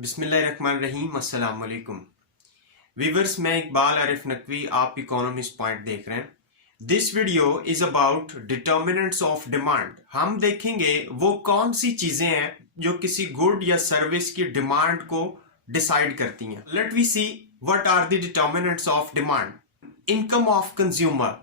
बिस्मिल्लाहिर्रहमानिर्रहीम अस्सलाम वालेकुम व्यूअर्स, मैं इकबाल आरिफ नकवी, आप इकोनॉमिस्ट पॉइंट देख रहे हैं। This video is about determinants of demand. हम देखेंगे वो कौन सी चीजें हैं जो किसी गुड या सर्विस की डिमांड को डिसाइड करती हैं। Let we see what are the determinants of demand. Income of consumer.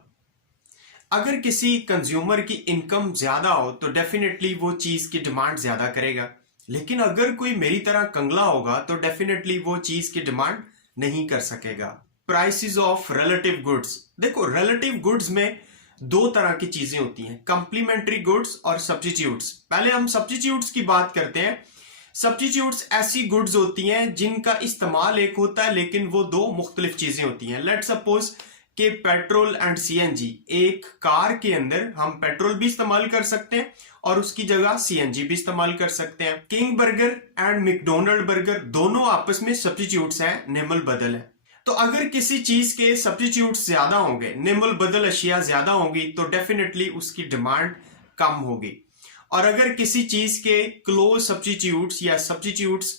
अगर किसी कंज्यूमर की इनकम ज्यादा हो तो डेफिनेटली वो चीज की डिमांड ज्यादा करेगा, लेकिन अगर कोई मेरी तरह कंगला होगा तो डेफिनेटली वो चीज की डिमांड नहीं कर सकेगा। Prices of relative goods. देखो, रिलेटिव गुड्स में दो तरह की चीजें होती हैं, कंप्लीमेंट्री गुड्स और सब्स्टिट्यूट्स। पहले हम सब्स्टिट्यूट्स की बात करते हैं। सब्स्टिट्यूट्स ऐसी गुड्स होती हैं जिनका इस्तेमाल एक होता है लेकिन वो दो मुख्तलिफ चीजें होती हैं। लेट सपोज कि पेट्रोल एंड सीएनजी, एक कार के अंदर हम पेट्रोल भी इस्तेमाल कर सकते हैं और उसकी जगह सीएनजी भी इस्तेमाल कर सकते हैं। King burger and McDonald burger दोनों आपस में सब्स्टिट्यूट्स हैं, निमल बदल है। तो अगर किसी चीज के सब्स्टिट्यूट्स ज्यादा होंगे, निमल बदल अशिया ज्यादा होंगी, तो डेफिनेटली उसकी डिमांड कम होगी। और अगर किसी चीज के क्लोज सब्स्टिट्यूट्स या सब्स्टिट्यूट्स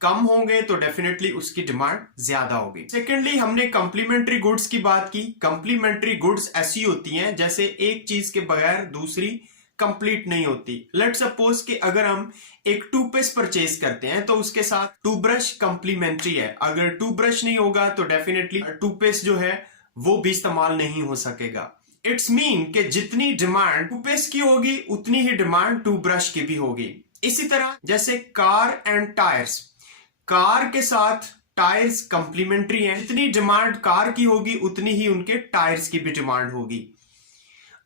कम होंगे तो डेफिनेटली उसकी डिमांड ज्यादा होगी। सेकेंडली, हमने कंप्लीमेंट्री गुड्स की बात की। कंप्लीमेंट्री गुड्स ऐसी होती हैं जैसे एक चीज के बगैर दूसरी कंप्लीट नहीं होती। लेट सपोज कि अगर हम एक टूथपेस्ट परचेज करते हैं तो उसके साथ टूथब्रश कंप्लीमेंट्री है। अगर टूथब्रश नहीं होगा तो डेफिनेटली टूथपेस्ट जो है वो भी इस्तेमाल नहीं हो सकेगा। इट्स मीन कि जितनी डिमांड टूथपेस्ट की होगी उतनी ही डिमांड टूथब्रश की भी होगी। इसी तरह जैसे कार एंड टायर्स, कार के साथ टायर्स कंप्लीमेंट्री हैं। जितनी डिमांड कार की होगी उतनी ही उनके टायर्स की भी डिमांड होगी।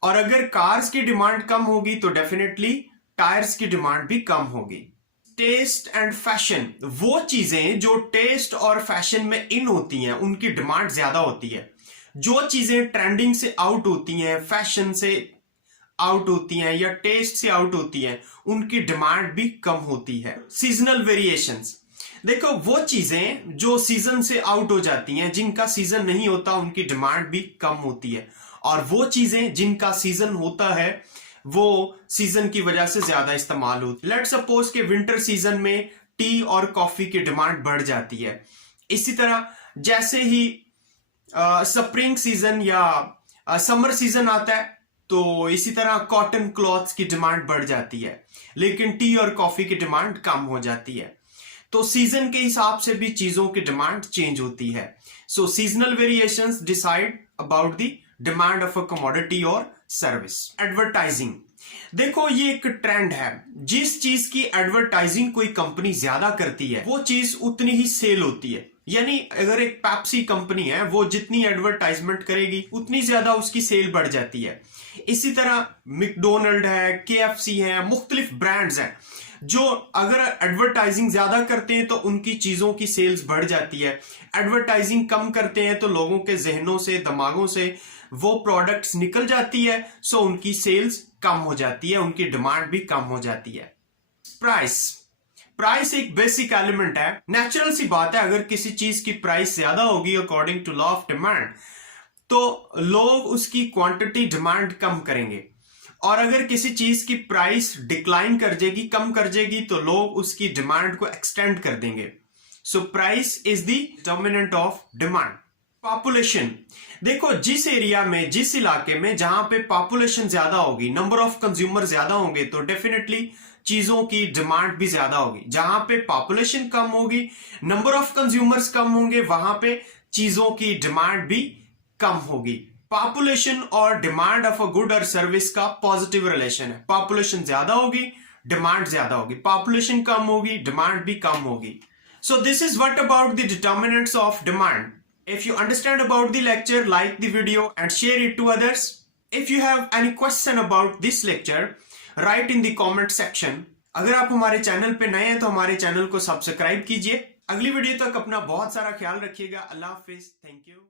और अगर कार्स की डिमांड कम होगी तो डेफिनेटली टायर्स की डिमांड भी कम होगी। टेस्ट एंड फैशन, वो चीजें जो टेस्ट और फैशन में इन होती हैं उनकी डिमांड ज्यादा होती है। जो चीजें ट्रेंडिंग से आउट होती हैं, फैशन से आउट होती हैं या टेस्ट से आउट होती हैं, उनकी डिमांड भी कम होती है। सीजनल वेरिएशंस, देखो वो चीजें जो सीजन से आउट हो जाती हैं, जिनका सीजन नहीं होता, उनकी डिमांड भी कम होती है। और वो चीजें जिनका सीजन होता है वो सीजन की वजह से ज्यादा इस्तेमाल होती है। लेट सपोज के विंटर सीजन में टी और कॉफी की डिमांड बढ़ जाती है। इसी तरह जैसे ही स्प्रिंग सीजन या समर सीजन आता है तो इसी तरह कॉटन क्लॉथ्स की डिमांड बढ़ जाती है, लेकिन टी और कॉफी की डिमांड कम हो जाती है। तो सीजन के हिसाब से भी चीजों की डिमांड चेंज होती है। So seasonal variations decide about the demand of a commodity और सर्विस। एडवर्टाइजिंग, देखो ये एक ट्रेंड है। जिस चीज की एडवर्टाइजिंग कोई कंपनी ज्यादा करती है वो चीज उतनी ही सेल होती है। यानी अगर एक पेप्सी कंपनी है, वो जितनी एडवर्टाइजमेंट करेगी उतनी ज्यादा उसकी सेल बढ़ जाती है। इसी तरह मैकडोनल्ड है, केएफसी है, मुख्तलिफ ब्रांड्स हैं जो अगर एडवर्टाइजिंग ज्यादा करते हैं तो उनकी चीजों की सेल्स बढ़ जाती है। एडवर्टाइजिंग कम करते हैं तो लोगों के जहनों से, दिमागों से वो प्रोडक्ट्स निकल जाती है, सो उनकी सेल्स कम हो जाती है, उनकी डिमांड भी कम हो जाती है। प्राइस एक बेसिक एलिमेंट है। नेचुरल सी बात है, अगर किसी चीज की प्राइस ज्यादा होगी according to law of demand तो लोग उसकी क्वांटिटी डिमांड कम करेंगे। और अगर किसी चीज की प्राइस डिक्लाइन कर जाएगी, कम कर जाएगी, तो लोग उसकी डिमांड को एक्सटेंड कर देंगे। So price is the determinant of demand. Population, देखो जिस एरिया में, जिस इलाके में जहां पे पॉपुलेशन ज्यादा होगी, नंबर ऑफ कंज्यूमर ज्यादा होंगे, तो डेफिनेटली चीजों की डिमांड भी ज्यादा होगी। जहां पे पॉपुलेशन कम होगी, नंबर ऑफ कंज्यूमर्स कम होंगे, वहां पे चीजों की डिमांड भी कम होगी। पॉपुलेशन और डिमांड ऑफ अ गुड और सर्विस का पॉजिटिव रिलेशन है। पॉपुलेशन ज्यादा होगी, डिमांड ज्यादा होगी। पॉपुलेशन कम होगी, डिमांड भी कम होगी। So this is what about the determinants of demand. If you understand about the lecture, like the video and share it to others. If you have any question about this lecture, write in the comment section. अगर आप हमारे channel पे नए हैं तो हमारे channel को subscribe कीजिए। अगली वीडियो तक अपना बहुत सारा ख्याल रखिएगा। अल्लाह हाफिज, थैंक यू।